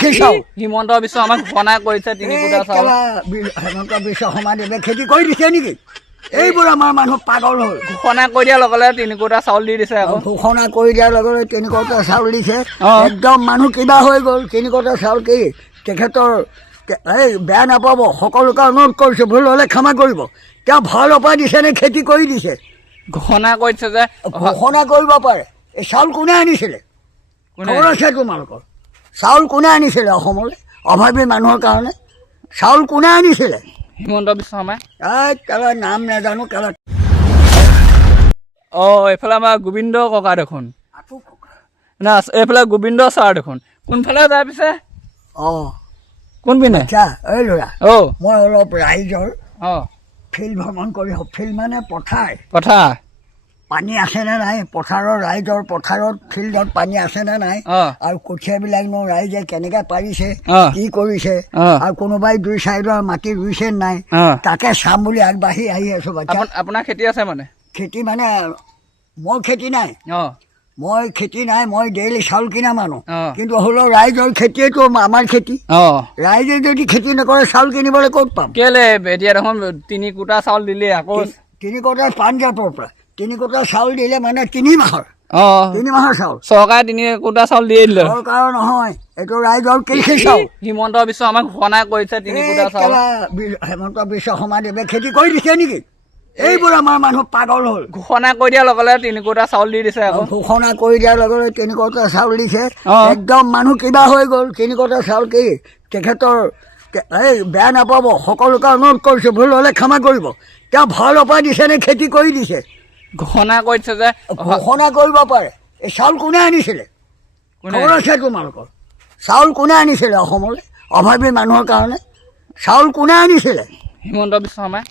কৃষি চাউল হিমন্ত বিশ্ব আমাক ঘোষণা কৰিছে 3 কোটা চাউল হেমন্ত বিশ্ব শৰ্মাদেৱে খেতি কৰি দিছে নেকি এইবোৰ আমাৰ মানুহ পাগল হ'ল ঘোষণা কৰি দিয়াৰ লগে লগে 3 কোটা চাউল দি দিছে আকৌ ঘোষণা কৰি দিয়াৰ লগে লগে 3 কোটা চাউল দিছে একদম মানুহ কিবা হৈ গ'ল 3 কোটা চাউল কি তেখেতৰ এই বেয়া নাপাব সকলোকে অনুৰোধ কৰিছোঁ ভুল হ'লে ক্ষমা কৰিব তেওঁ ভয়ৰ পৰা দিছে নে খেতি কৰি দিছে ঘোষণা কৰিছে যে ঘোষণা কৰিব পাৰে এই চাউল কোনে আনিছিলে খবৰ আছে তোমালোকৰ চাউল কোনে আনিছিলে অসমলৈ অভাৱী মানুহৰ কাৰণে চাউল কোনে আনিছিলে হিমন্ত বিশ্ব শৰ্মাই কাৰোবাৰ নাম নাজানো কাৰোবাৰ এইফালে আমাৰ গোবিন্দ ককা দেখোন না এইফালে গোবিন্দ ছাৰ দেখোন কোনফালে যায় পিছে কোনপিনে আচ্ছা এই ল'ৰা মই অলপ ৰাইজৰ ফিল্ড ভ্ৰমণ কৰি ফিল্ড মানে পথাৰ পানী আছেনে নাই পথাৰৰ ৰাইজৰ পথাৰত ফিল্ডত পানী আছেনে নাই আৰু কঠীয়াবিলাকনো ৰাইজে কেনেকৈ পাৰিছে কি কৰিছে আৰু কোনোবাই 2 চাইডৰ মাটি ৰুইছে নাই তাকে চাম বুলি আগবাঢ়ি আহি আছোঁ বাচ্চা আপোনাৰ খেতি আছে মানে খেতি মানে মোৰ খেতি নাই মই ডেইলি চাউল কিনা মানুহ কিন্তু হ'লেও ৰাইজৰ খেতিয়েতো আমাৰ খেতি ৰাইজে যদি খেতি নকৰে চাউল কিনিবলৈ ক'ত পাম কেলে এতিয়া দেখোন 3 কোটা চাউল দিলে আকৌ 3 কোটা পাঞ্জাৱৰ পৰা 3 কোটা চাউল দিলে মানে 3 মাহৰ চাউল চৰকাৰে 3 কোটা চাউল দিয়ে দিলে চৰকাৰৰ নহয় এইটো ৰাইজৰ কৃষি চাউল হিমন্ত বিশ্ব আমাক ঘোষণা কৰিছে 3 কোটা চাউল হেমন্ত বিশ্ব শৰ্মাদেৱে খেতি কৰি দিছে নেকি এইবোৰ আমাৰ মানুহ পাগল হ'ল ঘোষণা কৰি দিয়াৰ লগে লগে 3 কোটা চাউল দি দিছে আকৌ ঘোষণা কৰি দিয়াৰ লগে লগে 3 কোটা চাউল দিছে একদম মানুহ কিবা হৈ গ'ল 3 কোটা চাউল কি তেখেতৰ এই বেয়া নাপাব সকলোকে অনুৰোধ কৰিছোঁ ভুল হ'লে ক্ষমা কৰিব তেওঁ ভয়ৰ পৰা দিছে নে খেতি কৰি দিছে ঘোষণা কৰিছে যে ঘোষণা কৰিব পাৰে এই চাউল কোনে আনিছিলে খবৰ আছে তোমালোকৰ চাউল কোনে আনিছিলে অসমলৈ অভাৱী মানুহৰ কাৰণে চাউল কোনে আনিছিলে হিমন্ত বিশ্ব শৰ্মাই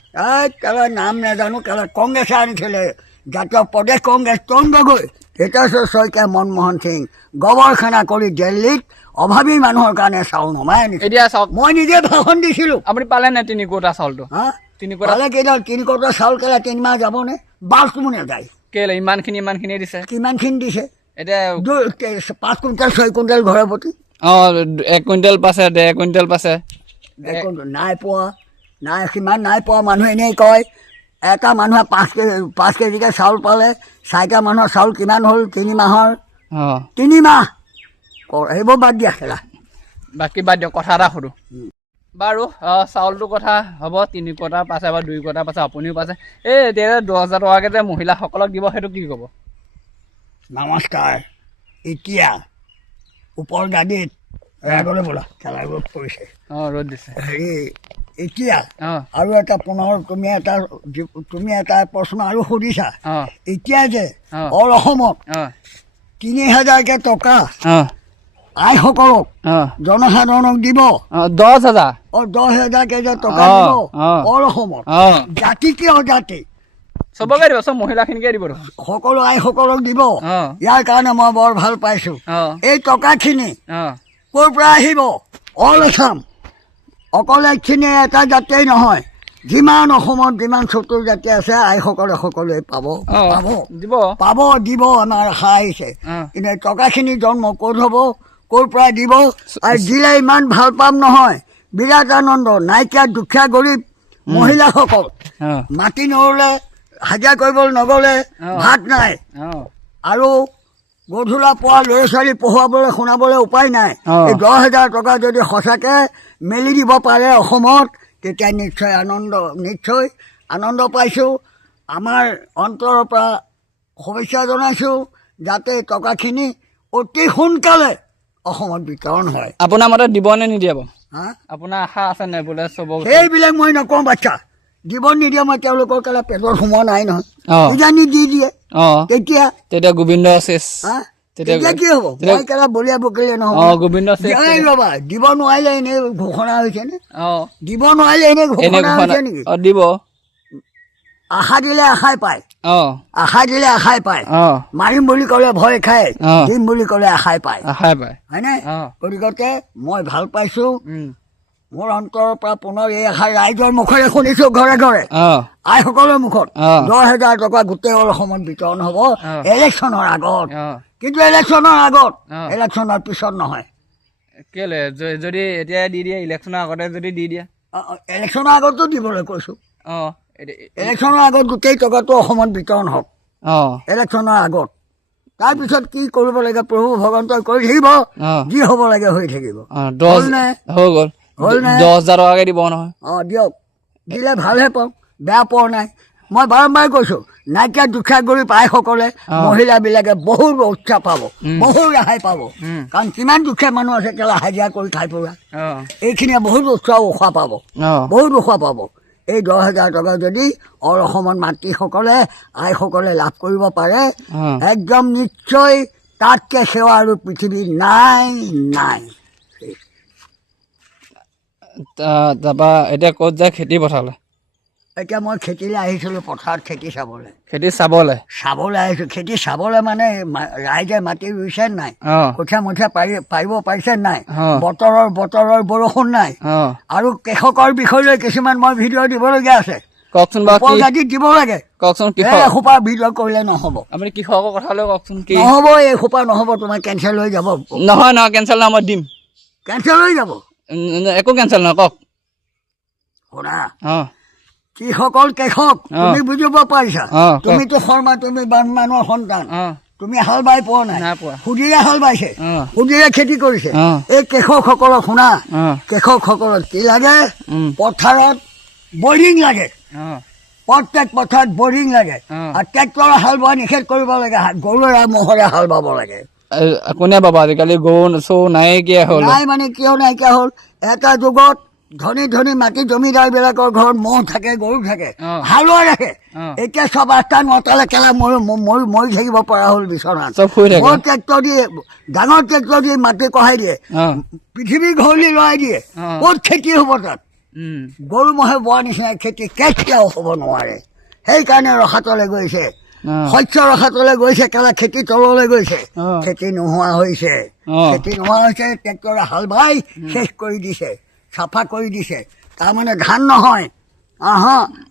কাৰোবাৰ নাম নাজানো কাৰোবাৰ কংগ্ৰেছে আনিছিলে জাতীয় প্ৰদেশ কংগ্ৰেছ তৰুণ গগৈ হিতেশ্বৰ শইকীয়া মনমোহন সিং গৱেষণা কৰি দিল্লীত অভাৱী মানুহৰ কাৰণে চাউল নমাই আনিছে এতিয়া চাওক মই নিজে ভাষণ দিছিলোঁ আপুনি পালে নে 3 কোটা চাউলটো 3 কোটা কেইডাল 3 কোটা চাউল কেলা 3 মাহ যাবনে বাছটো নাযায় কেলে ইমানখিনি দিছে কিমানখিনি দিছে এতিয়া 5 কুইণ্টেল 6 কুইণ্টেল ঘৰৰ প্ৰতি 1 কুইণ্টেল পাছে 1.5 কুইণ্টেল পাছে নাই পোৱা নাই সিমান নাই পোৱা মানুহে এনেই কয় এটা মানুহে 5 কেজিকৈ চাউল পালে 4টা মানুহৰ চাউল কিমান হ'ল 3 মাহৰ 3 মাহ সেইবোৰ বাদ দিয়া খেলা বাকী বাদ দিয়ক কথা এটা সুধোঁ বাৰু চাউলটোৰ কথা হ'ব 3 কোটা পাছে বা 2 কোটা পাছে আপুনিও পাছে এই এতিয়া 10,000 টকাকৈ যে মহিলাসকলক দিব সেইটো কি ক'ব নমস্কাৰ এতিয়া ওপৰ গাড়ীত আগলৈ বোলা খেলা ৰ'দ পৰিছে ৰ'দ দিছে হেৰি এতিয়া আৰু এটা পুনৰ তুমি এটা প্ৰশ্ন আৰু সুধিছা এতিয়া যে অল অসমত 3,000কৈ টকা আইসকলক জনসাধাৰণক দিব 10,000 10,000কৈ যে টকা দিব অল অসমত জাতি কিয় জাতি চবকে দিব চব মহিলাখিনিকে দিব সকলো আইসকলক দিব ইয়াৰ কাৰণে মই বৰ ভাল পাইছোঁ এই টকাখিনি ক'ৰ পৰা আহিব অল আছাম অকল এইখিনি এটা জাতিয়েই নহয় যিমান অসমত যিমান চতুৰ জাতি আছে আইসকলে সকলোৱে পাব দিব আমাৰ আশা আহিছে কিন্তু টকাখিনি জন্ম ক'ত হ'ব ক'ৰ পৰা দিব আৰু দিলে ইমান ভাল পাম নহয় বিৰাট আনন্দ নাইকিয়া দুখীয়া গৰীব মহিলাসকল মাটি নৰুলে হাজিৰা কৰিবলৈ নগ'লে ভাত নাই আৰু গধূলা পোৱা ল'ৰা ছোৱালী পঢ়ুৱাবলৈ শুনাবলৈ উপায় নাই এই 10,000 টকা যদি সঁচাকৈ মেলি দিব পাৰে অসমত তেতিয়া নিশ্চয় আনন্দ পাইছোঁ আমাৰ অন্তৰৰ পৰা শুভেচ্ছা জনাইছোঁ যাতে টকাখিনি অতি সোনকালে অসমত বিতৰণ হয় আপোনাৰ মতে দিবনে নিদিব আপোনাৰ আশা আছে নে বোলে চব সেইবিলাক মই নকওঁ বাচ্চা দিব নিদিয়ে মই তেওঁলোকৰ কেলা পেটত সোমোৱা নাই নহয় কিজানি দি দিয়ে তেতিয়া গোবিন্দ শেষ তেতিয়া কি হ'ব মই কেলা বলীয়া বকিলে নহয় গোবিন্দ ৰ'বা দিব নোৱাৰিলে এনেই ঘোষণা হৈছে নে দিব নোৱাৰিলে এনেই ঘোষণা হৈছে নেকি দিব আশা দিলে আশাই পায় মাৰিম বুলি ক'লে ভয় খায় দিম বুলি ক'লে আশাই পায় হয়নে গতিকে মই ভাল পাইছোঁ মোৰ অন্তৰৰ পৰা পুনৰ এই আশা ৰাইজৰ মুখেৰে শুনিছোঁ ঘৰে ঘৰে আইসকলৰ মুখত 10,000 টকা গোটেই অসমত বিতৰণ হ'ব ইলেকশ্যনৰ আগত কিন্তু ইলেকশ্যনৰ পিছত নহয় কেলে যদি এতিয়া দি দিয়ে ইলেকশ্যনৰ আগতে যদি দি দিয়ে ইলেকশ্যনৰ আগতো দিবলৈ কৈছোঁ অঁ ইলেকশ্যনৰ আগত গোটেই টকাটো অসমত বিতৰণ হওক ইলেকশ্যনৰ আগত তাৰপিছত কি কৰিব লাগে প্ৰভু ভগৱন্তই কৰি থাকিব যি হ'ব লাগে হৈ থাকিব হৈ গ'ল 10,000 টকাকৈ দিব নহয় দিয়ক দিলে ভালহে পাওঁ বেয়া পোৱা নাই মই বাৰম্বাৰ কৈছোঁ নাইকিয়া দুখীয়া গৰীব আইসকলে মহিলাবিলাকে বহুত উৎসাহ পাব বহুত ৰেহাই পাব কাৰণ কিমান দুখীয়া মানুহ আছে কেলা হাজিৰা কৰি খাই পৰা এইখিনিয়ে বহুত উৎসাহ পাব বহুত উৎসাহ পাব এই 10,000 টকা যদি অসমত মাতৃসকলে আইসকলে লাভ কৰিব পাৰে একদম নিশ্চয় তাতকৈ সেৱা আৰু পৃথিৱীত নাই তাৰপৰা এতিয়া ক'ত যায় খেতি পথাৰলৈ এতিয়া মই খেতিলৈ আহিছিলোঁ পথাৰত খেতি চাবলৈ আহিছোঁ খেতি চাবলৈ মানে ৰাইজে মাটি ৰুইছে নাই কঠীয়া পাৰিব পাৰিছে নাই বতৰৰ বৰষুণ নাই আৰু কৃষকৰ বিষয়লৈ কিছুমান মই ভিডিঅ' দিবলগীয়া আছে কওকচোন বাৰু দিব লাগে কওকচোন এসোপা ভিডিঅ' কৰিলে নহ'ব আপুনি কৃষকৰ কথা লৈ কওকচোন কি নহ'ব এইসোপা নহ'ব তোমাৰ কেঞ্চেল হৈ যাব নহয় কেঞ্চেল নহয় মই দিম কেঞ্চেল হৈ যাব একো কেঞ্চেল নহয় কওক শুনা যিসকল কৃষক তুমি বুজিব পাৰিছা তুমিতো শৰ্মা তুমি মানুহৰ সন্তান তুমি হাল বাই পোৱা নাই সুধিৰে হাল বাইছে সুধিৰে খেতি কৰিছে এই কৃষকসকলক শুনা কৃষকসকলক কি লাগে পথাৰত বৰিং লাগে প্ৰত্যেক পথাৰত বৰিং লাগে আৰু ট্ৰেক্টৰে হাল বোৱা নিষেধ কৰিব লাগে গৰুৰে ম'হৰে হাল বাব লাগে কোনে বাবা আজিকালি গৰু চৌ নাইকিয়া হ'ল নাই মানে কিয় নাইকিয়া হ'ল এটা যুগত ধনী মাটি জমিদাৰবিলাকৰ ঘৰত ম'হ থাকে গৰু থাকে হালোৱা ৰাখে এতিয়া চব 8টা 9টালৈ কেলা মৰি থাকিব পৰা হ'ল বিচনাত ট্ৰেক্টৰ দিয়ে ডাঙৰ ট্ৰেক্টৰ দি মাটি কঢ়াই দিয়ে পৃথিৱী ঘৰলি লৰাই দিয়ে ক'ত খেতি হ'ব তাত গৰু ম'হে বোৱা নিচিনা খেতি কেতিয়াও হ'ব নোৱাৰে সেইকাৰণে ৰখাতলৈ গৈছে শস্য ৰখাতলৈ গৈছে কেলা খেতি তললৈ গৈছে খেতি নোহোৱা হৈছে ট্ৰেক্টৰে হাল বাই শেষ কৰি দিছে চাফা কৰি দিছে তাৰমানে ধান নহয়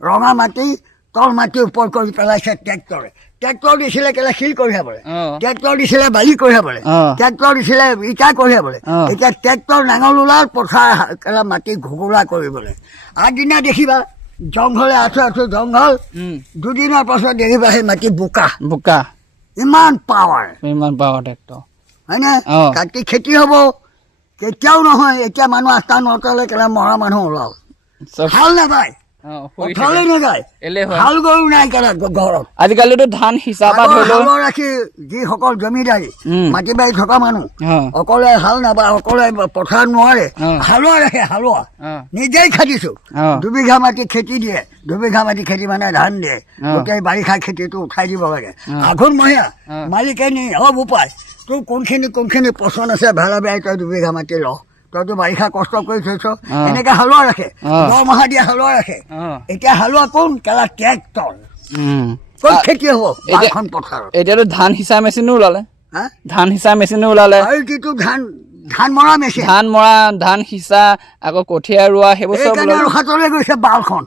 ৰঙা মাটি তল মাটি ওপৰ কৰি পেলাইছে ট্ৰেক্টৰ দিছিলে কেলা শিল কঢ়িয়াবলৈ ট্ৰেক্টৰ দিছিলে বালি কঢ়িয়াবলৈ ট্ৰেক্টৰ দিছিলে ইটা কঢ়িয়াবলৈ এতিয়া ট্ৰেক্টৰ নাঙল ওলাল পথাৰ কেলা মাটি ঘুগুৰা কৰিবলৈ আগদিনা দেখিবা জংঘলে আছো জংঘল দুদিনৰ পাছত দেখিবা সেই মাটি বোকা ইমান পাৱাৰ ট্ৰেক্টৰ হয়নে কাটি খেতি হ'ব কেতিয়াও নহয় এতিয়া মানুহ 8টা 9টালৈ কেলা মৰা মানুহ ওলাল হাল নাযায় পথাৰলৈ নাযায় হাল গৰু নাই কেলা ঘৰত আজিকালিতো ধান হিচাপত ৰাখি যিসকল জমিদাৰী মাটি বাৰী থকা মানুহ অকলে হাল নাবায় অকলে পথাৰ নোৱাৰে হালোৱা ৰাখে হালোৱা নিজেই খাটিছো 2 বিঘা মাটি খেতি দিয়ে 2 বিঘা মাটি খেতি মানে ধান দিয়ে গোটেই বাৰিষা খেতিটো উঠাই দিব লাগে আঘোণ মহীয়া মালিকে নি বোপাই তোৰ কোনখিনি পচন্দ আছে ভেলা বেয়াই তই 2 বিঘা মাটি ল তইতো বাৰিষা কষ্ট কৰি থৈছ এনেকে হালোৱা ৰাখে দৰমহা দিয়ে হালোৱা ৰাখে এতিয়া হালোৱা কোন কেলা ট্ৰেক্টৰ ক'ত খেতি হ'ব এখন পথাৰত এতিয়াতো ধান সিঁচা মেচিনো ওলালে আৰু কিটো ধান মৰা মেচিন ধান সিঁচা আকৌ কঠীয়া ৰোৱা সেইবোৰ চব ৰখাতলৈ গৈছে বালখন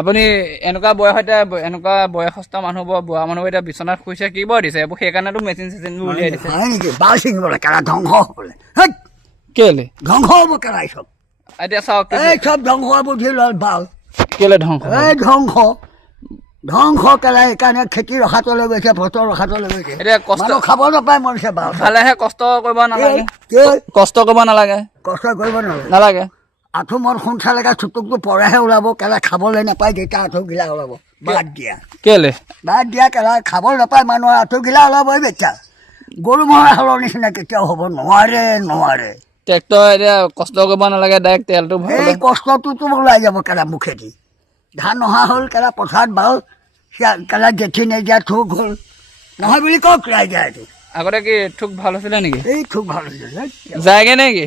আপুনি এনেকুৱা বয়সস্থ মানুহবোৰ বুঢ়া মানুহবোৰ এতিয়া বিচনাত শুইছে কি বৰ দিছে এইবোৰ সেইকাৰণেতো মেচিন চেচিনবোৰ উলিয়াই দিছে বাল ছিঙিবলৈ কেলা ধ্বংস হ'বলৈ কেলে ধ্বংস হ'ব কেলা চব এতিয়া চাওক এই চব ধ্বংস বুদ্ধি ল'ল বাল কেলে ধ্বংস কেলা সেইকাৰণে খেতি ৰখাতলৈ গৈছে ভোটৰ ৰখাতলৈ গৈছে এতিয়া কষ্ট খাব নাপায় মৰিছে বাল খালেহে কষ্ট কৰিব নালাগে আঁঠু মন সোনকালে চুটুকটো পৰেহে ওলাব কেলা খাবলৈ নাপায় যেতিয়া আঁঠু গিলা ওলাব বাদ দিয়া কেলা খাব নাপায় মানুহৰ আঁঠু গিলা ওলাব বেচা গৰু ম'হৰ হালৰ নিচিনা কেতিয়াও হ'ব নোৱাৰে ট্ৰেক্টৰ এতিয়া কষ্ট কৰিব নালাগে ডাইৰেক্ট তেলটো এই কষ্টটোতো ওলাই যাব কেলা মুখেদি ধান নহা হ'ল কেলা পথাৰত বাল কেলা জেঠি নেদিয়া থোক হ'ল নহয় বুলি কওক ৰাইজে আগতে কি থোক ভাল হৈছিলে নেকি এই থোক ভাল হৈছিলে যায়গে নেকি